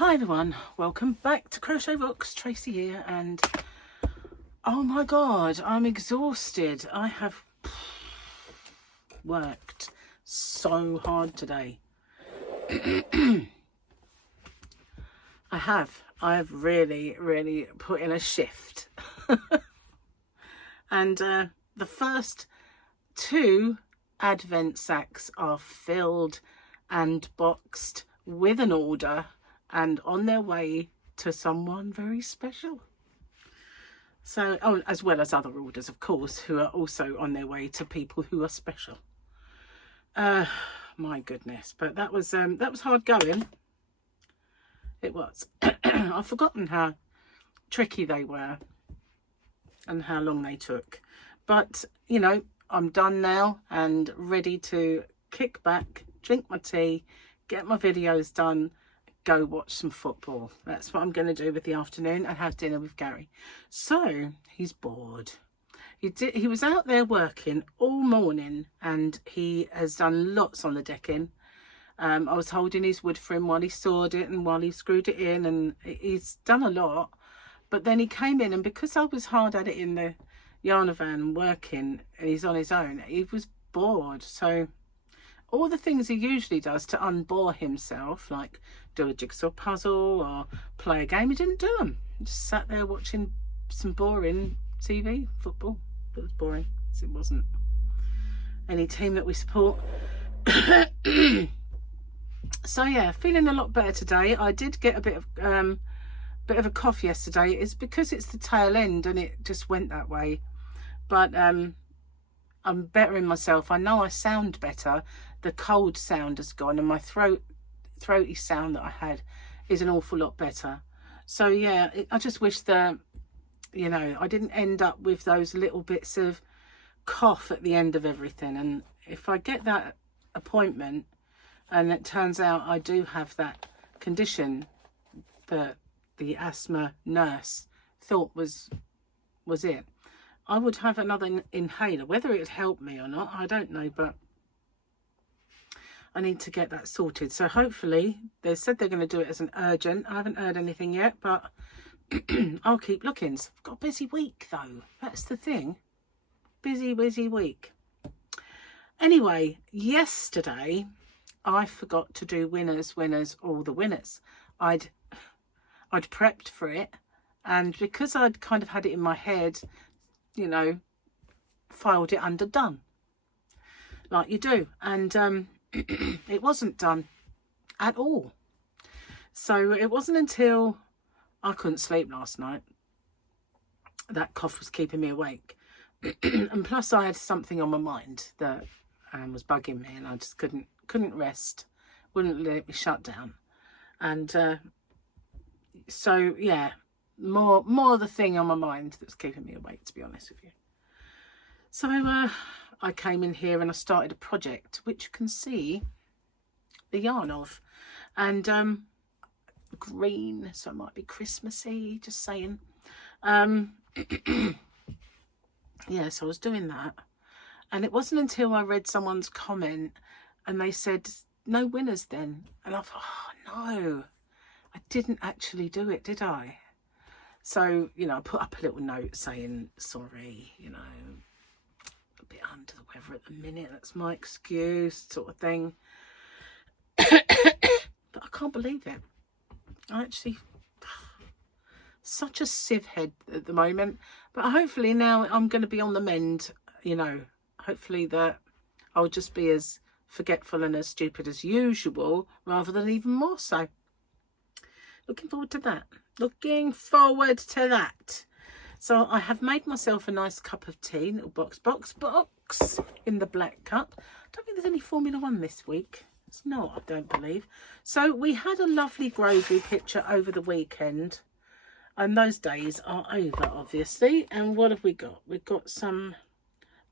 Hi everyone, welcome back to Crochet Rocks. Tracy here, and oh my god, I'm exhausted. I have worked so hard today. I've really put in a shift. And the first two advent sacks are filled and boxed with an order and on their way to someone very special. So, oh, as well as other orders, of course, who are also on their way to people who are special. My goodness, but that was hard going. It was. I've forgotten how tricky they were and how long they took. But, you know, I'm done now and ready to kick back, drink my tea, get my videos done, go watch some football. That's what I'm going to do with the afternoon and have dinner with Gary. So he's bored. He was out there working all morning and he has done lots on the decking. I was holding his wood for him while he sawed it and while he screwed it in, and he's done a lot. But then he came in, and because I was hard at it in the yarn van working and he's on his own, he was bored. So all the things he usually does to unbore himself, like do a jigsaw puzzle or play a game, he didn't do them. He just sat there watching some boring TV, football. It was boring, because it wasn't any team that we support. So yeah, feeling a lot better today. I did get a bit of a cough yesterday. It's because it's the tail end and it just went that way. But I'm bettering myself. I know I sound better. The cold sound has gone, and my throaty sound that I had is an awful lot better. So yeah, I just wish that, you know, I didn't end up with those little bits of cough at the end of everything. And if I get that appointment and it turns out I do have that condition that the asthma nurse thought was it, I would have another inhaler. Whether it'd help me or not, I don't know, but I need to get that sorted. So hopefully, they said they're going to do it as an urgent. I haven't heard anything yet, but I'll keep looking. So I've got a busy week though. That's the thing. Busy week. Anyway, yesterday I forgot to do winners, all the winners. I'd prepped for it, and because I'd kind of had it in my head, you know, filed it under done, like you do, and it wasn't done at all. So it wasn't until I couldn't sleep last night. That cough was keeping me awake, and plus I had something on my mind that was bugging me, and I just couldn't rest, wouldn't let me shut down. And so yeah, more the thing on my mind that's keeping me awake, to be honest with you. So I came in here and I started a project which you can see the yarn of, and green, so it might be Christmassy, just saying. Yeah, so I was doing that, and it wasn't until I read someone's comment and they said no winners then, and I thought, oh no, I didn't actually do it, did I? So, you know, I put up a little note saying sorry, you know, a bit under the weather at the minute, that's my excuse, sort of thing. But I can't believe it. I actually, such a sieve head at the moment, but hopefully now I'm going to be on the mend, you know. Hopefully that I'll just be as forgetful and as stupid as usual, rather than even more so. Looking forward to that. Looking forward to that. So I have made myself a nice cup of tea, little box in the black cup. I don't think there's any Formula One this week. It's not, I don't believe. So we had a lovely Grogu picture over the weekend, and those days are over, obviously. And what have we got? We've got some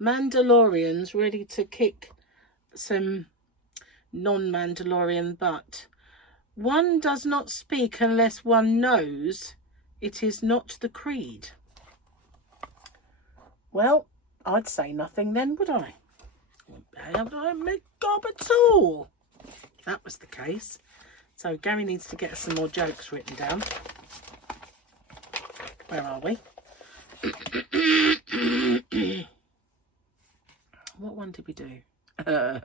Mandalorians ready to kick some non-Mandalorian butt. One does not speak unless one knows it is not the creed. Well, I'd say nothing then, would I? I make gob at all. If that was the case. So Gary needs to get some more jokes written down. Where are we? What one did we do? I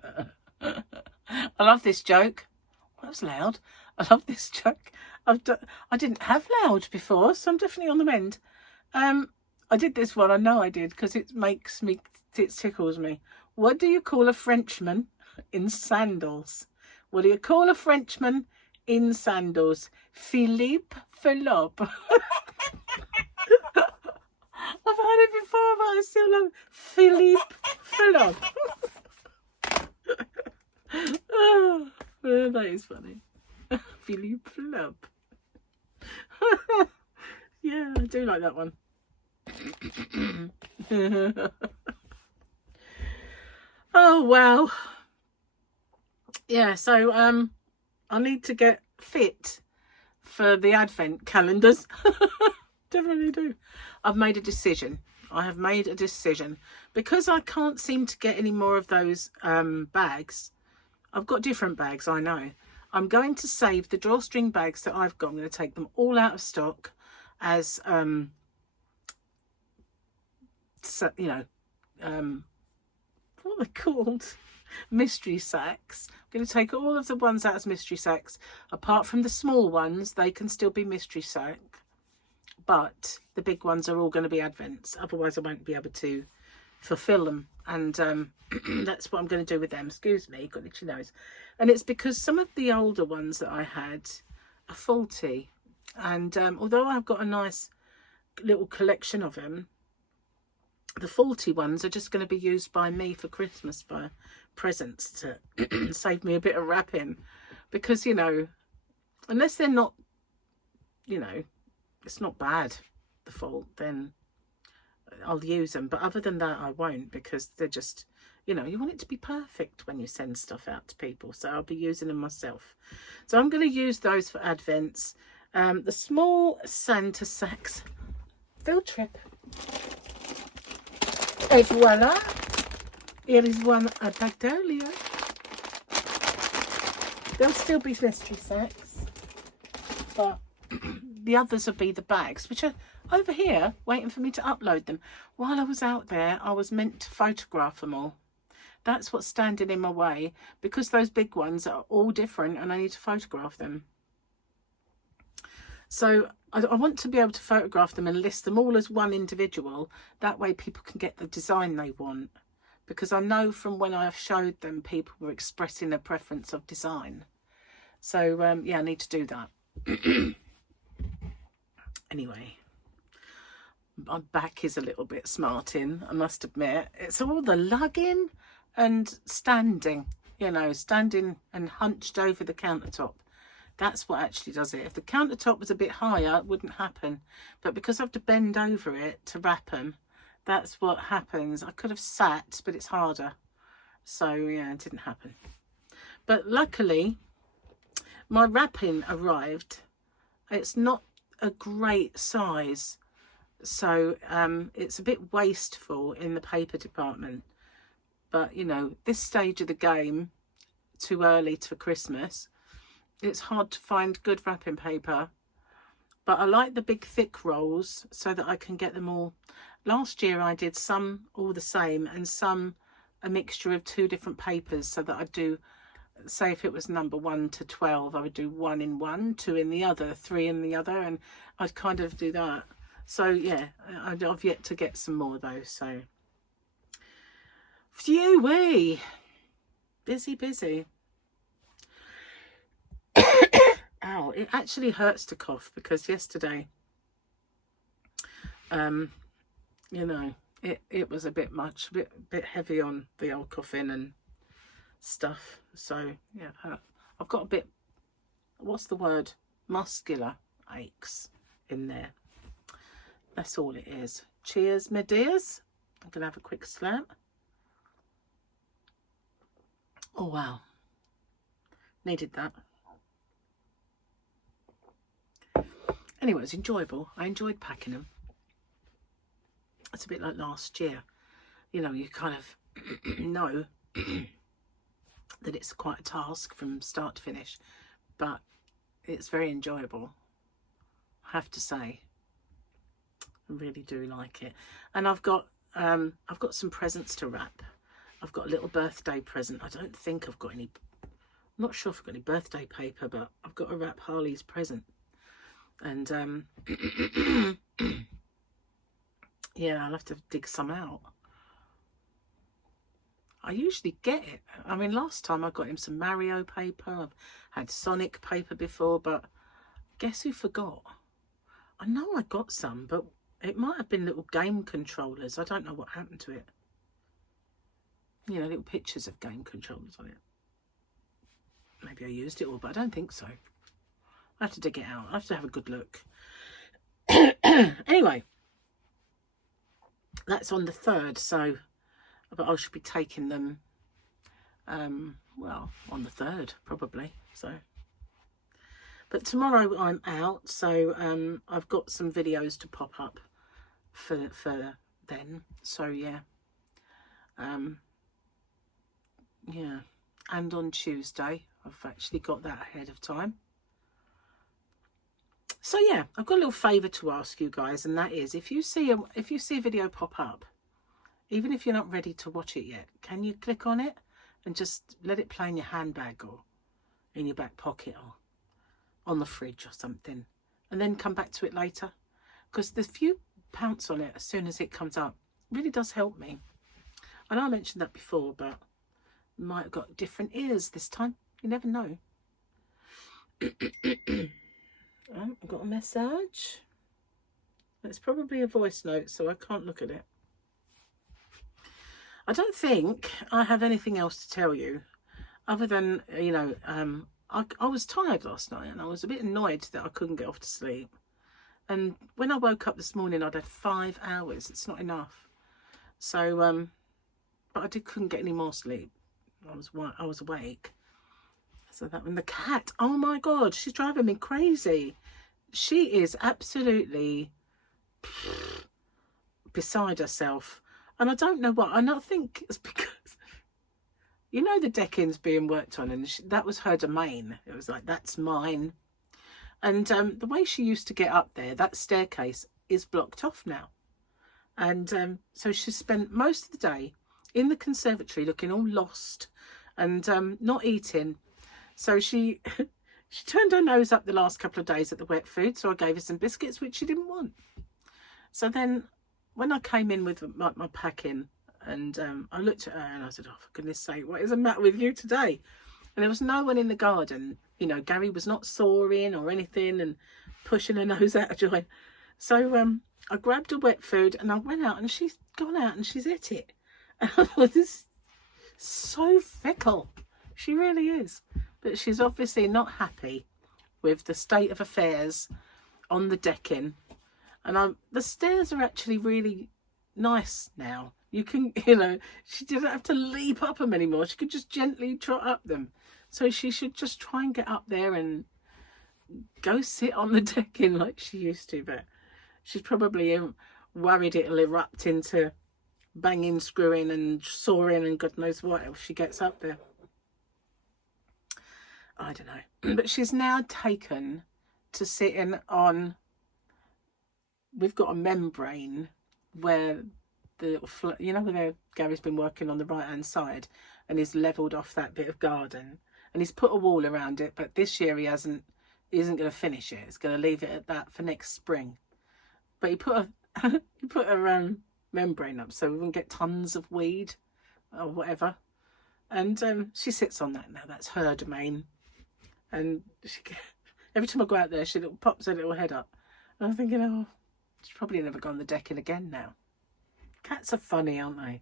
love this joke. That was loud. I love this joke. I didn't have loud before, so I'm definitely on the mend. I did this one. I know I did, because it tickles me. What do you call a Frenchman in sandals? What do you call a Frenchman in sandals? Philippe Philop. I've heard it before, but I still love Philippe Philop. Oh, that is funny. Philippe Philop. Yeah, I do like that one. Oh wow. Yeah, so I need to get fit for the advent calendars. Definitely do. I've made a decision. I have made a decision because I can't seem to get any more of those bags. I've got different bags, I know. I'm going to save the drawstring bags that I've got. I'm going to take them all out of stock as so, you know, what are they called? Mystery sacks. I'm going to take all of the ones out as mystery sacks. Apart from the small ones, they can still be mystery sack. But the big ones are all going to be advents. Otherwise, I won't be able to fulfill them. And that's what I'm going to do with them. Excuse me, got itchy nose. And it's because some of the older ones that I had are faulty. And although I've got a nice little collection of them, the faulty ones are just going to be used by me for Christmas for presents to save me a bit of wrapping. Because, you know, unless they're not, you know, it's not bad, the fault, then I'll use them. But other than that, I won't, because they're just, you know, you want it to be perfect when you send stuff out to people. So I'll be using them myself. So I'm going to use those for advents. The small Santa sacks. Field trip. Et voila. Here is one I packed earlier. There'll still be mystery sacks, but the others will be the bags, which are over here waiting for me to upload them. While I was out there, I was meant to photograph them all. That's what's standing in my way, because those big ones are all different and I need to photograph them. So I want to be able to photograph them and list them all as one individual. That way people can get the design they want. Because I know from when I've showed them, people were expressing a preference of design. So, yeah, I need to do that. Anyway, my back is a little bit smarting, I must admit. It's all the lugging and standing, you know, standing and hunched over the countertop. That's what actually does it. If the countertop was a bit higher, it wouldn't happen. But because I have to bend over it to wrap them, that's what happens. I could have sat, but it's harder. So, yeah, it didn't happen. But luckily, my wrapping arrived. It's not a great size. So, it's a bit wasteful in the paper department. But, you know, this stage of the game, too early for Christmas, it's hard to find good wrapping paper. But I like the big thick rolls so that I can get them all. Last year I did some all the same and some a mixture of two different papers, so that I'd do, say if it was number 1 to 12, I would do 1 in one, 2 in the other, 3 in the other, and I'd kind of do that. So yeah, I've yet to get some more though, so phew-wee, busy. Ow, it actually hurts to cough, because yesterday, you know, it was a bit much, a bit heavy on the old coughing and stuff. So yeah, I've got a bit, what's the word, muscular aches in there. That's all it is. Cheers, my dears. I'm gonna have a quick slap. Oh wow, needed that. Anyway, it was enjoyable. I enjoyed packing them. It's a bit like last year. You know, you kind of know that it's quite a task from start to finish. But it's very enjoyable, I have to say. I really do like it. And I've got some presents to wrap. I've got a little birthday present. I don't think I've got any, I'm not sure if I've got any birthday paper, but I've got to wrap Harley's present. And yeah, I'll have to dig some out. I usually get it. I mean, last time I got him some Mario paper. I've had Sonic paper before, but guess who forgot? I know I got some, but it might have been little game controllers. I don't know what happened to it. You know, little pictures of game controllers on it. Maybe I used it all, but I don't think so. I have to dig it out. I have to have a good look. Anyway, that's on the 3rd, so but I should be taking them well, on the 3rd probably. So, but tomorrow I'm out, so I've got some videos to pop up for then. So yeah, yeah, and on Tuesday I've actually got that ahead of time. So yeah, I've got a little favour to ask you guys, and that is, if you see a video pop up, even if you're not ready to watch it yet, can you click on it and just let it play in your handbag or in your back pocket or on the fridge or something, and then come back to it later? Because the few pounce on it as soon as it comes up really does help me. I know I mentioned that before, but might have got different ears this time. You never know. Oh, I've got a message. It's probably a voice note, so I can't look at it. I don't think I have anything else to tell you other than, you know, I was tired last night and I was a bit annoyed that I couldn't get off to sleep. And when I woke up this morning, I'd had 5 hours. It's not enough. So, but I couldn't get any more sleep. I was awake. So that one, the cat, oh my God, she's driving me crazy. She is absolutely beside herself. And I don't know what, and I think it's because, you know, the decking's being worked on, and that was her domain. It was like, that's mine. And the way she used to get up there, that staircase is blocked off now. And so she spent most of the day in the conservatory looking all lost and not eating. So she turned her nose up the last couple of days at the wet food, so I gave her some biscuits, which she didn't want. So then when I came in with my packing, and I looked at her and I said, oh, for goodness sake, what is the matter with you today? And there was no one in the garden. You know, Gary was not sawing or anything and pushing her nose out of joint. So I grabbed her wet food and I went out, and she's gone out and she's ate it. And I thought, this is so fickle. She really is. But she's obviously not happy with the state of affairs on the decking. And the stairs are actually really nice now. You can, you know, she didn't have to leap up them anymore. She could just gently trot up them. So she should just try and get up there and go sit on the decking like she used to. But she's probably worried it'll erupt into banging, screwing and sawing and God knows what else she gets up there. I don't know. But she's now taken to sitting on, we've got a membrane where you know, where Gary's been working on the right hand side, and he's levelled off that bit of garden, and he's put a wall around it, but this year he isn't going to finish it. He's going to leave it at that for next spring. But he put a membrane up so we wouldn't get tons of weed or whatever. And she sits on that now. That's her domain. And every time I go out there, she pops her little head up. And I'm thinking, oh, she's probably never gone on the decking again now. Cats are funny, aren't they?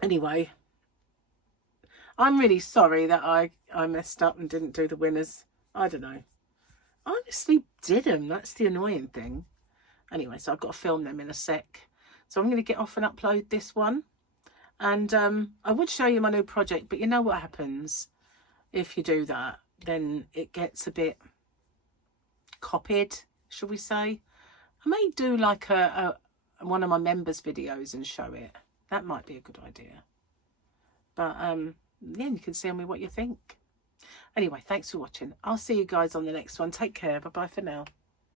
Anyway, I'm really sorry that I messed up and didn't do the winners. I don't know. I honestly didn't. That's the annoying thing. Anyway, so I've got to film them in a sec. So I'm going to get off and upload this one. And I would show you my new project, but you know what happens if you do that? Then it gets a bit copied, shall we say. I may do like one of my members' videos and show it. That might be a good idea. But yeah, you can tell me what you think. Anyway, thanks for watching. I'll see you guys on the next one. Take care. Bye bye for now.